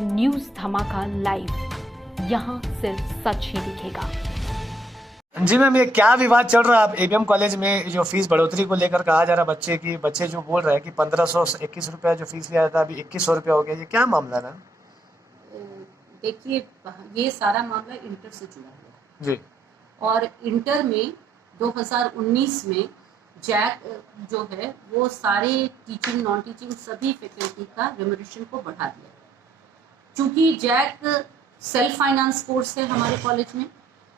News धमाका live, यहाँ सिर्फ सच ही दिखेगा। जी मैम, ये क्या विवाद चल रहा है एबीएम कॉलेज में जो फीस बढ़ोतरी को लेकर कहा जा रहा है? बच्चे जो बोल रहे हैं कि 1521 रुपया जो फीस लिया था अभी 2100 रुपया हो गया, ये क्या मामला है? देखिए, ये सारा मामला इंटर से जुड़ा हुआ है जी। और इंटर में 2019 में जैक जो है वो सारे टीचिंग नॉन टीचिंग सभी फैकल्टी का रेम्यूनरेशन को बढ़ा दिया। चूंकि जैक सेल्फ फाइनेंस कोर्स है हमारे कॉलेज में,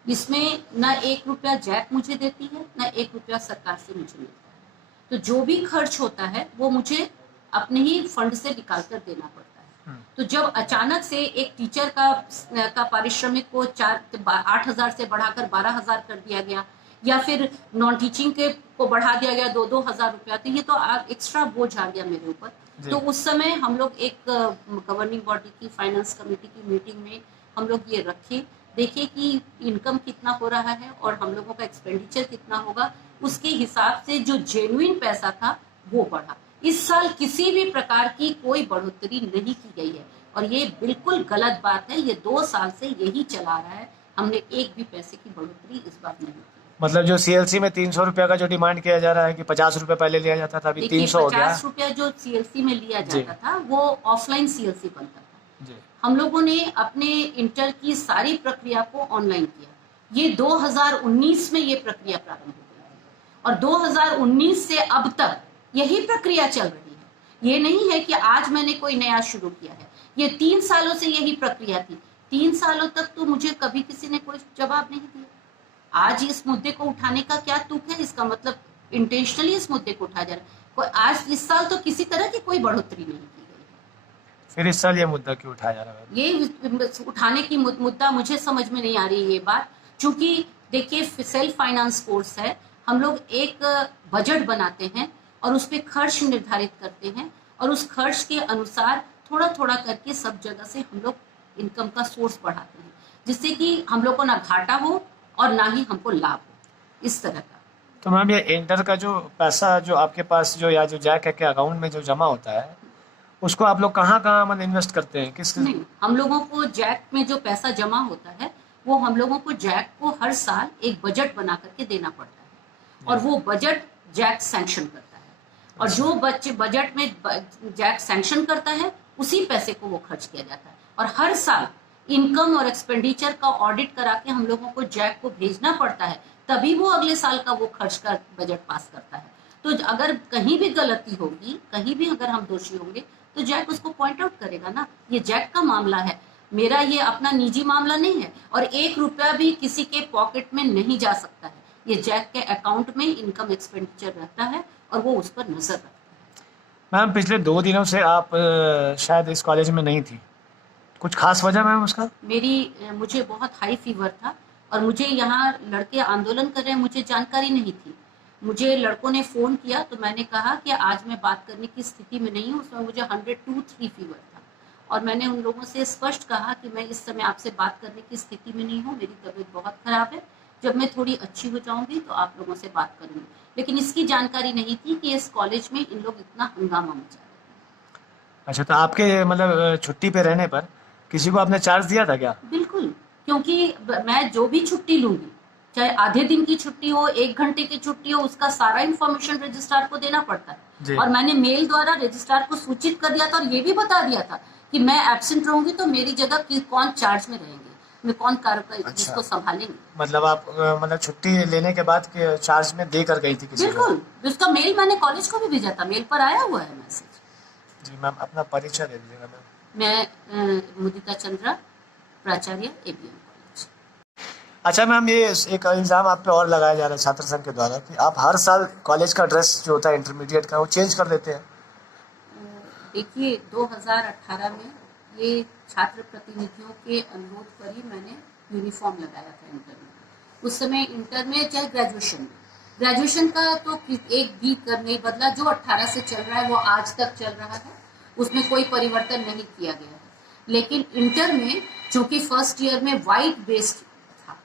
इसमें ना 1 रुपया जैक मुझे देती है, ना 1 रुपया सरकार से मुझे मिलता है। तो जो भी खर्च होता है वो मुझे अपने ही फंड से निकाल कर देना पड़ता है। तो जब अचानक से एक टीचर का पारिश्रमिक को 8,000 से बढ़ाकर 12,000 कर दिया गया, या फिर नॉन टीचिंग के को बढ़ा दिया गया 2-2 हजार रुपया, तो ये तो एक्स्ट्रा बोझ आ गया मेरे ऊपर। तो उस समय हम लोग एक गवर्निंग बॉडी की फाइनेंस कमेटी की मीटिंग में हम लोग ये रखे, देखे कि इनकम कितना हो रहा है और हम लोगों का एक्सपेंडिचर कितना होगा, उसके हिसाब से जो जेन्युइन पैसा था वो बढ़ा। इस साल किसी भी प्रकार की कोई बढ़ोतरी नहीं की गई है और ये बिल्कुल गलत बात है। ये 2 साल से यही चला रहा है, हमने एक भी पैसे की बढ़ोतरी इस बार नहीं की। मतलब जो सीएलसी में 300 रुपया का जो डिमांड किया जा रहा है कि 50 रुपया पहले लिया जाता था, अभी 300 हो गया। 50 रुपया जो सीएलसी में लिया जाता था वो ऑफलाइन सीएलसी बनता था। जी। हम लोगों ने अपने इंटर की सारी प्रक्रिया को ऑनलाइन किया। ये 2019 में ये प्रक्रिया प्रारंभ हो गई थी और 2019 से अब तक यही प्रक्रिया चल रही है। ये नहीं है कि आज मैंने कोई नया शुरू किया है, ये 3 सालों से यही प्रक्रिया थी। 3 सालों तक तो मुझे कभी किसी ने कोई जवाब नहीं दिया। आज इस मुद्दे को उठाने का क्या तुक है? इसका मतलब इंटेंशनली इस मुद्दे को उठाया जा रहा है। कोई आज इस साल तो किसी तरह की कोई बढ़ोतरी नहीं की गई है। फिर इस साल ये मुद्दा क्यों उठाया जा रहा है? ये उठाने की मुद्दा मुझे समझ में नहीं आ रही है ये बात। चूंकि देखिए, सेल्फ फाइनेंस कोर्स है, हम लोग एक बजट बनाते हैं और उस पर खर्च निर्धारित करते हैं और उस खर्च के अनुसार थोड़ा थोड़ा करके सब जगह से हम लोग इनकम का सोर्स बढ़ाते हैं, जिससे कि हम लोग को ना घाटा हो और ना ही हमको लाभ हो, इस तरह का। तो मैम, ये इंटर का जो पैसा जो आपके पास जो या जो जैक के अकाउंट में जो जमा होता है, उसको आप लोग कहाँ मतलब इन्वेस्ट करते हैं? किस नहीं, हम लोगों को जैक में जो पैसा जमा होता है वो हम लोगों को जैक को हर साल एक बजट बना करके देना पड़ता है और वो बजट जैक सैंक्शन करता है और जो बजट में जैक सैंक्शन करता है उसी पैसे को वो खर्च किया जाता है। और हर साल इनकम और एक्सपेंडिचर का ऑडिट करा के हम लोगों को जैक को भेजना पड़ता है, तभी वो अगले साल का वो खर्च का बजट पास करता है। तो अगर कहीं भी गलती होगी, कहीं भी अगर हम दोषी होंगे तो जैक उसको पॉइंट आउट करेगा ना। ये जैक का मामला है, मेरा ये अपना निजी मामला नहीं है और 1 रुपया भी किसी के पॉकेट में नहीं जा सकता है। ये जैक के अकाउंट में इनकम एक्सपेंडिचर रहता है और वो उस पर नजर रखता है। मैम, पिछले 2 दिनों से आप शायद इस कॉलेज में नहीं थी, कुछ खास वजह मैम उसका? मुझे बहुत हाई फीवर था और मुझे यहाँ लड़के आंदोलन कर रहे हैं, मुझे जानकारी नहीं थी। मुझे लड़कों ने फ़ोन किया तो मैंने कहा कि आज मैं बात करने की स्थिति में नहीं हूँ। उसमें मुझे 102.3 फीवर था और मैंने उन लोगों से स्पष्ट कहा कि मैं इस समय आपसे बात करने की स्थिति में नहीं हूँ, मेरी तबीयत बहुत ख़राब है, जब मैं थोड़ी अच्छी हो जाऊँगी तो आप लोगों से बात करूँगी। लेकिन इसकी जानकारी नहीं थी कि इस कॉलेज में इन लोग इतना हंगामा मचा रहे हैं। अच्छा, तो आपके मतलब छुट्टी पे रहने पर किसी को आपने चार्ज दिया था क्या? बिल्कुल, क्योंकि मैं जो भी छुट्टी लूंगी, चाहे आधे दिन की छुट्टी हो, 1 घंटे की छुट्टी हो, उसका सारा इन्फॉर्मेशन रजिस्ट्रार को देना पड़ता है। और मैंने मेल द्वारा रजिस्ट्रार को सूचित कर दिया था और ये भी बता दिया था कि मैं एब्सेंट रहूंगी तो मेरी जगह कौन चार्ज में रहेंगे, मैं कौन कार्य इसको संभालेंगे। मतलब आप मतलब छुट्टी लेने के बाद के चार्ज में देकर गई थी किसी को? बिल्कुल, उसका मेल मैंने कॉलेज को भी भेजा था, मेल पर आया हुआ है मैसेज। जी मैम, अपना परिचय दे दीजिएगा मैम। मैं मुदिता चंद्रा, प्राचार्य एबीएम कॉलेज। अच्छा मैम, ये एक इल्ज़ाम आप पे और लगाया जा रहा है छात्र संघ के द्वारा कि आप हर साल कॉलेज का ड्रेस जो होता है इंटरमीडिएट का वो चेंज कर देते हैं। देखिए, 2018 में ये छात्र प्रतिनिधियों के अनुरोध पर ही मैंने यूनिफॉर्म लगाया था इंटर में। उस समय इंटर में चाहे ग्रेजुएशन का तो एक भी कर नहीं बदला। जो 18 से चल रहा है वो आज तक चल रहा है, उसमें कोई परिवर्तन नहीं किया गया है। लेकिन इंटर में चूंकि फर्स्ट ईयर में वाइट बेस्ड था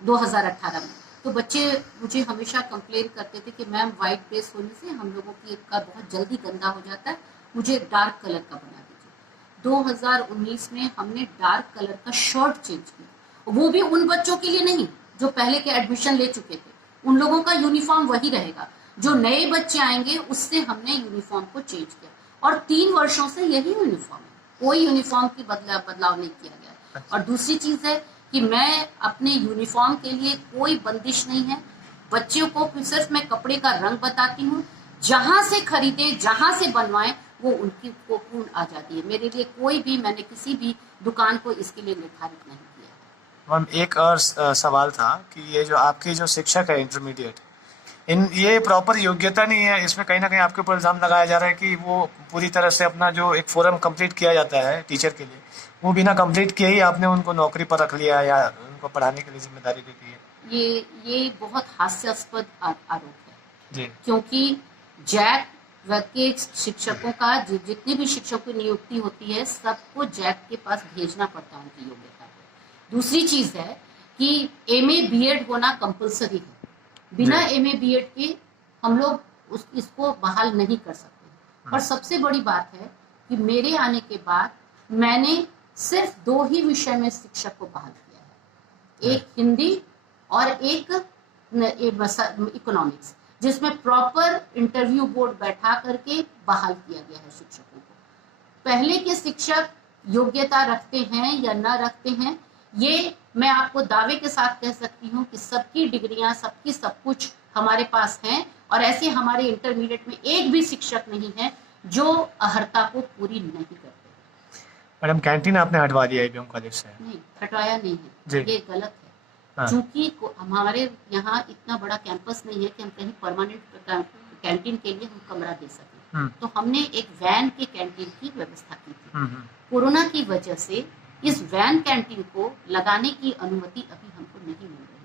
2018 में, तो बच्चे मुझे हमेशा कंप्लेन करते थे कि मैम वाइट बेस होने से हम लोगों की का बहुत जल्दी गंदा हो जाता है, मुझे डार्क कलर का बना दीजिए। 2019 में हमने डार्क कलर का शर्ट चेंज किया, वो भी उन बच्चों के लिए नहीं जो पहले के एडमिशन ले चुके थे, उन लोगों का यूनिफॉर्म वही रहेगा। जो नए बच्चे आएंगे उससे हमने यूनिफॉर्म को चेंज किया और 3 वर्षों से यही यूनिफॉर्म है, कोई यूनिफॉर्म की बदलाव नहीं किया गया। और दूसरी चीज है कि मैं अपने यूनिफॉर्म के लिए कोई बंदिश नहीं है, बच्चों को सिर्फ मैं कपड़े का रंग बताती हूँ, जहां से खरीदे जहां से बनवाएं वो उनकी को पूर्ण आजादी है। मेरे लिए कोई भी, मैंने किसी भी दुकान को इसके लिए निर्धारित नहीं किया। मैम एक और सवाल था कि ये जो आपकी जो शिक्षक है इंटरमीडिएट, ये प्रॉपर योग्यता नहीं है, इसमें कहीं ना कहीं आपके ऊपर इल्जाम लगाया जा रहा है कि वो पूरी तरह से अपना जो एक फोरम कंप्लीट किया जाता है टीचर के लिए, वो बिना कंप्लीट किए ही आपने उनको नौकरी पर रख लिया या उनको पढ़ाने के लिए जिम्मेदारी दे दी है। ये बहुत हास्यास्पद आरोप है जी। क्योंकि जैक के शिक्षकों का जितनी भी शिक्षकों की नियुक्ति होती है सबको जैक के पास भेजना पड़ता है उनकी योग्यता को। दूसरी चीज है कि एमए बीएड होना कंपलसरी है, बिना एमए बीएड के हम लोग इसको बहाल नहीं कर सकते। और सबसे बड़ी बात है कि मेरे आने के बाद मैंने सिर्फ 2 ही विषय में शिक्षक को बहाल किया है, एक हिंदी और एक इकोनॉमिक्स, जिसमें प्रॉपर इंटरव्यू बोर्ड बैठा करके बहाल किया गया है शिक्षकों को। पहले के शिक्षक योग्यता रखते हैं या न रखते हैं, ये मैं आपको दावे के साथ कह सकती हूँ कि सबकी डिग्रियां, सबकी सब कुछ हमारे पास हैं और ऐसे हमारे इंटरमीडिएट में एक भी शिक्षक नहीं है जो अर्हता को पूरी नहीं करते। मैडम कैंटीन आपने हटवा दिया एबीएम कॉलेज से? नहीं, हटवाया नहीं है, ये गलत है। हाँ। चूंकि हमारे यहाँ इतना बड़ा कैंपस नहीं है कि हम कहीं परमानेंट कैंटीन के लिए हम कमरा दे सकें, तो हमने एक वैन के कैंटीन की व्यवस्था की थी। कोरोना की वजह से इस वैन कैंटीन को लगाने की अनुमति अभी हमको नहीं मिल रही।